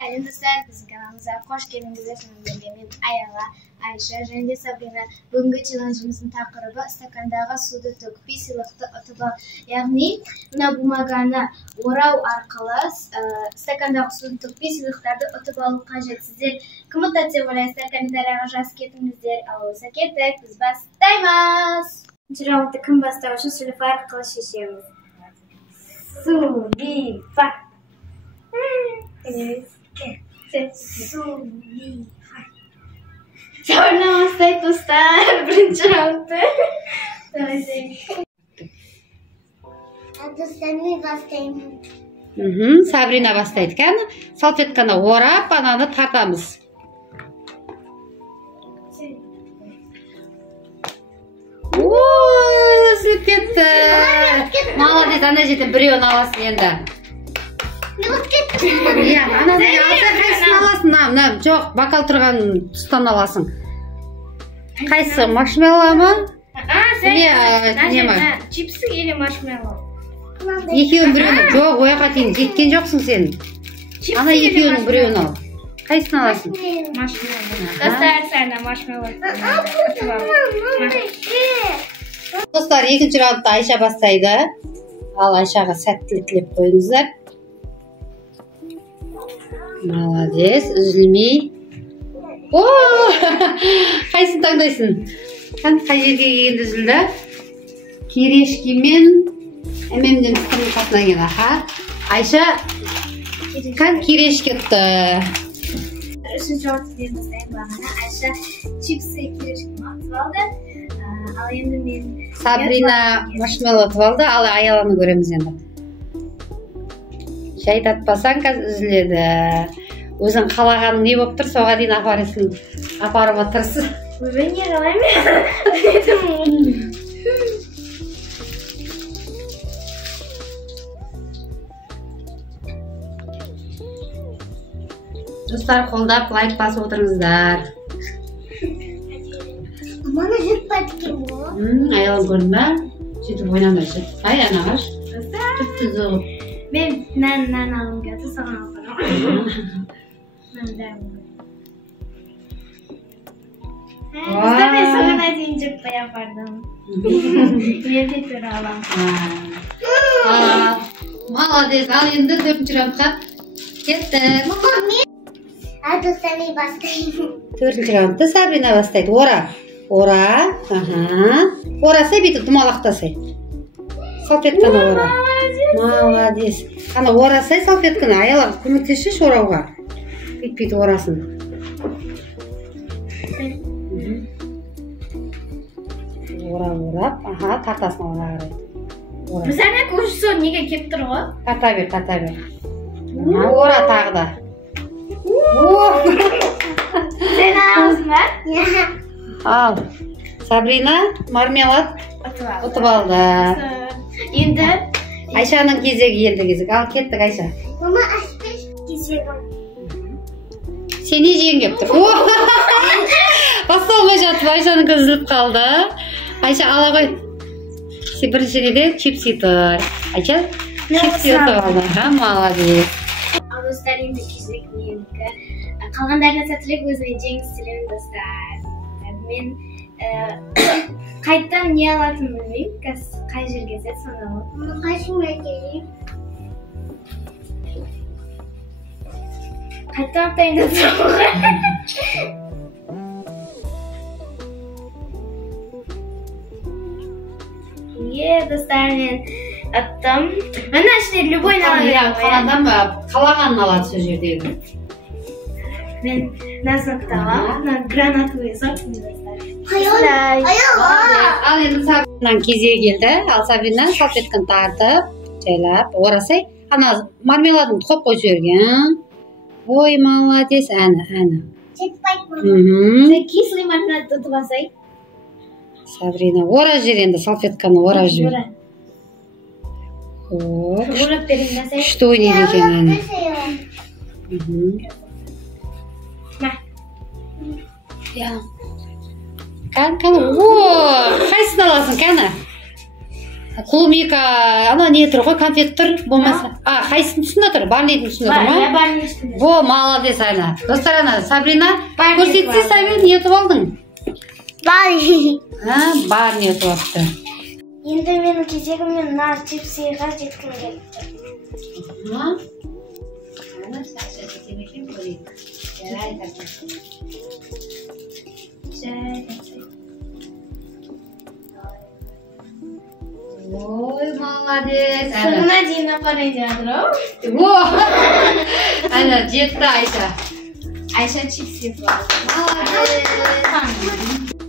Dostlar, bizim kanalımıza hoş geldiniz. Мен Аяла, Айша және де Сабрина. Бүгінгі челленджіміздің тақырыбы стакандағы суды төкпей сыйлықты ұтып ал. Яғни, мына бумаганы орау арқылы стакандағы суды төкпей сыйлықтарды ұтып алу қажет. Сіздер кім ұтады деп ойлайсыздар? Комментарияға жазып кетіңіздер. Ал болса кеттік, біз бастаймыз. Бірінші раундты кім бастау үшін сүліфа арқылы шешеміз. Сүліфа. Sonra бастайды достар, бірінші раунды. Достар, мен бастаймын. Сабрина бастайды екен. Салфетканы орап, ананы тартамыз. Үзіліп кетті. Молодец, ана жерден біреуін аласың енді. Мен от кеттім. Иә, ананы алса қайсысын аласың? Жоқ, бокал тұрған тұстан аласың. Қайсы, маршмеллоу ма? Не ма? Чипсы или маршмеллоу? Екеуін біреуін. Жоқ, ояқа дейін жеткен жоқсың сен. Ана екеуінің біреуін ал. Қайсысын аласың? Маршмеллоу. Достар, сәні маршмеллоу. Достар, екінші раундты Айша бастайды. Ал Айшаға сәттілік тілеп қойыңыздар. Молодец, үзілмей. Қайсын таңдайсың? Қай жерге келгенді үзілді? Керешки мен әмемден тұқырын қатына келген. Айша керешки ұтты. Үшінші раундты мен бастайын бағана. Айша чипсы керешкіні ұтып алды. Ал енді мен... Сабрина маршмеллоу ұтып алды. Ал Аяланы көреміз енді. Шай татпасаң қазір үзіледі. Өзің қалағаның не болып тұр, соға дейін апарып отырсың. Өзі не қалаймын? Достар, қолдап, лайк басып отырыңыздар. Мама жүкпәді кем ол. Аялын көрдің ба? Сөйтіп ойнамайшы. Ай, анағаш. Түпті зоғып. Мен нан алым келді, соған алғаным. Достар, мен соғына дейін жүкпай апардым. Мен тепер алам. Молодец, ал енді төртінші раундқа кетті. Достар, мен бастаймын. Төртінші раундты Сабрина бастайды. Ора. Орасай, бүйтіп думалақтасай. Салфетканы ора. Молодец. Ана орасай салфетканы, Аялаға көмектесші орауға. Бүйтіп орасын. Орап. Тартасын алға қарай. Біз әне көшісі неге кеп тұр ғой? Тарта бер. Ора тағы да. Сен аласың ба? Ал. Сабрина мармелад ұтып алды. Енді Айшаның кезегі елді кезек. Ал кеттік Айша. Мама ашпеш кезегім. Сен не жеген кеп тұр? Басталмай жатып Айшаның үзіліп қалды. Айша ала қой. Біріншіде де чипсы тұр. Айша чипсы ұтып алды. Молодец. Ал достар, енді кезек менікі. Қалғандарына сәттілік, өзіме жеңіс тілеймін достар. Мен қайттан не алатынын білмеймін. Қай жерге сәт соны алып. Қайшыма келейін. Қайттан аптайын да тұрамын. Достар, мен аттым. Мына ішіне любойын алайын. Қалағанын алады сол жердегі. Мен насынқты алам. Гранатовый сортын достар. Аяла. Ал енді Сабринаның кезегі келді. Ал Сабрина салфетканы тартып, жайлап, орасай. Ана мармеладын қоп қойып жіберген. Ой, молодец, әні. Сен кислый мармелад ұтып алсай. Сабрина, ора жібер енді, салфетканы ора жібер. Орап берейін басай. Күшті ойнайды екен әні. Кәні, қайсысын аласың, кәні? клубника ана не тұр ғой, конфет тұр болмаса. Қайсының тұсында тұр? Барнидің тұсында тұр ма? Барның үстінде. Во, молодец, Айна. Достар, ана Сабрина, көрсетсе Сабрина не ұтып алдың? Бар не ұтып алыпты. Енді менің кезегіммен мына чипсыға жеткім келіпті. Ана, сәл жетемекен көрейік. Жарайды. Ой, молодец. Соңына дейін апарайын деп жатыр ау. Во! Ана, жетті Айша. Айша чипс еп алды. Молодец.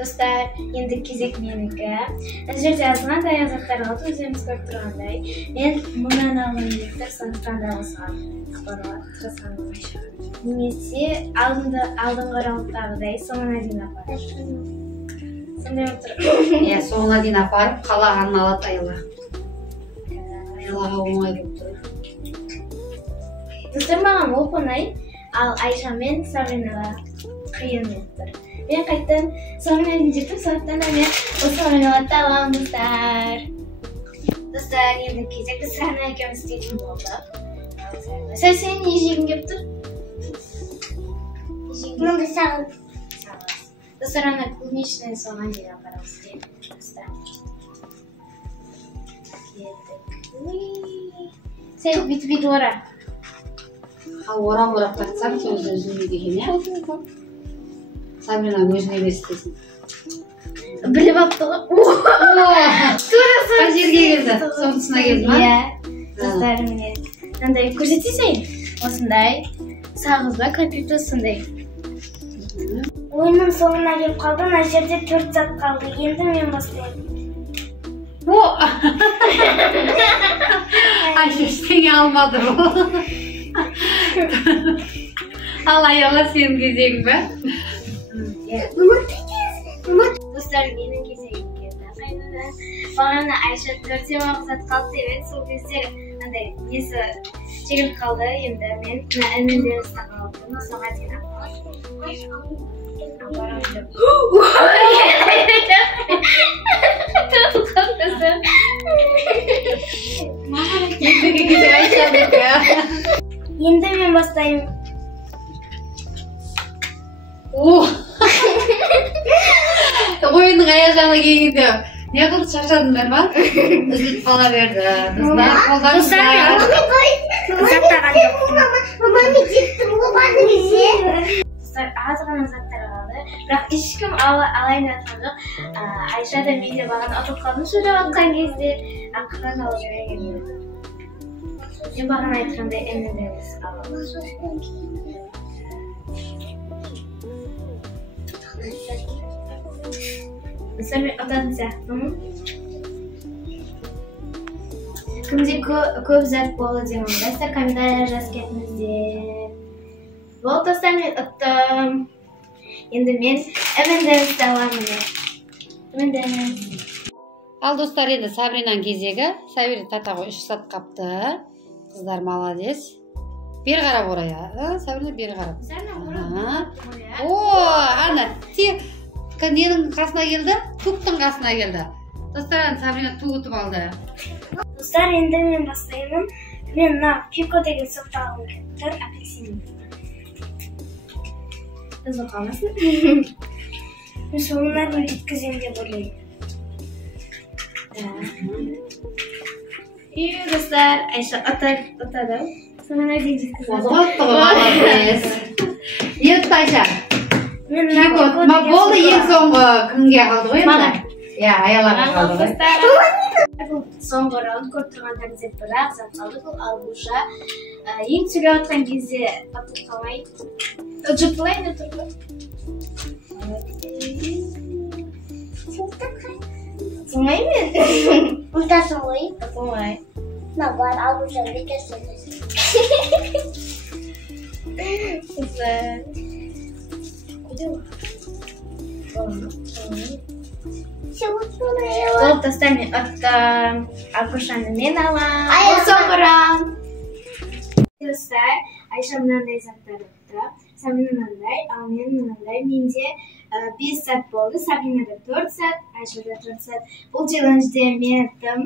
Достар, енді кезек менікі. Мына жерде жазылған даяқ заттар алып өздеріңіз көріп тұрғандай. Мен мұнан алғым келді, сондықтан да осыған ықпалға тырысамын. Немесе алдыңғы раундтағыдай соңына дейін апарайын. Сондай отыр. Соңына дейін апарып, қалағанын алады Айла. Айлаға оңай болып тұр. Достар, маған оп оңай, ал Айша мен Сабринаға қиын болып тұр. Мен қайттан соңына дейін жетіп, сондықтан да мен осы ойналатты алғанмын, достар. Достар, енді кезекті Сағына екеуміз істейтін болды. Сен не жегің келіп тұр? Мынды сағын. Достар, ана клубничный соған дейін апарамыз дейін. Достар. Сен бүйтіп ора. Ал орап тартсаң, сөзі үзілмей деген, я? Сабрина өзіне бестесін. Біліп апты ғой. Қай жерге келді? Соңғысына келді ма? Иә. Достар, міне. Мынандай көрсетсейін. Осындай. Сағызба, конфеті осындай. Ойынның соңына келіп қалды, мына жерде 4 зат қалды. Енді мен бастаймын. Айша ештеңе алмады бұл. Ал Аяла сенің кезегің ба? Достар, менің кезегім келді. Бағана Айша 4 зат қалды деп, сол кезде андай несі жегіліп қалды. Енді мен әнмендері сағалдым. Соға дейін Енді мен бастаймын. Ойынның аяқ жағына келгенде не қылды, шаршадыңдар ма? Үзіліп қала берді. Заттаған жоқпын. Маманы жеттім ғобаны кесе. аз ғана заттар қалды. Бірақ ешкім алайын жатқан жоқ. Айша да мен де бағана ұтып қалдым сөйлеп жатқан кезде. Ақырын алып жүрген. Мен бағана айтқандай әніміз аламын. Мысалы ұтатын сияқтымын. Кімде көп зат болды деп ойлайсыздар, комментария жазып кетіңіздер. Болды достар, мен ұттым. Енді мен әмендерімізді аламын. Ал достар, енді Сабринаның кезегі. Сабрина тарта ғой 3 сат қапты. Қыздар молодец. Бері қарап орая. Сабрина бері қарап. О, ана, ненің қасына келді? Туктың қасына келді. Достар, Сабрина тук ұтып алды. Достар, енді мен бастаймын. Мен мына пико деген сотты алғым келіп тұр, апельсин. Үзіп қалмасын. Мен соңына дейін жеткіземін деп ойлаймын. Достар, Айша ұтады. Соңына дейін жеткіземін. Молодец. Не ұтты Айша? Болды, ең соңғы кімге қалды ғой? Иә, аяларға қалды ғой. Соңғы раунд көріп тұрғандарыңыз бірақ зат қалды. Бұл алғуша ең сөйлеп отқан кезде ұтып қалмай. Жұптылайын ұтып. Ұтылмай мен? Ұтасың ғой? Ұтылмай. Мына бар, алғушан бекерсің. Ол достар, мен ұттым. Алғушаны мен алам. Бұл соңғы раунд. Достар, Айша мынандай заттар ұтты. Сабрина мынандай, ал мен мынандай. Менде 5 saat bo'ldi. Sabrinada 4 saat, Ayshada 4 saat. Bu challenge'da men etdim.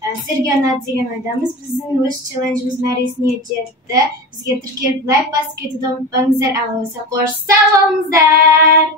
Sizlarga yoqadi degan o'ydamiz. Bizning o'z challenge'imiz marasini yetdi. Bizga tirkab like bosib ketib unutmangizlar. A'lo bo'lsa qo'sh sog' bo'lingizlar.